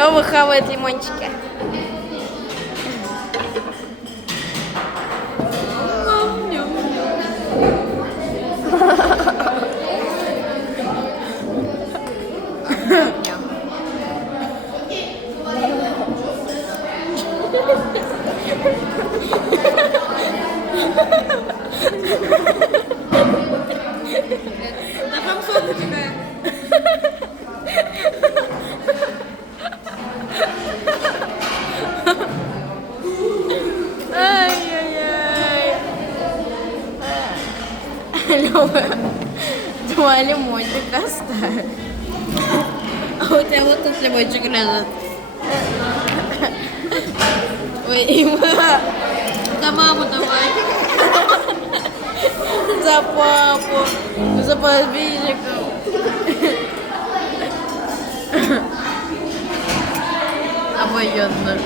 Лёва хавает лимончики. Ай-яй-яй. Лёва, два лимончика оставь. А у тебя вот тут лимончик лежит. Ой, Има. За маму давай. За папу. За подписчиков. Обоюдно.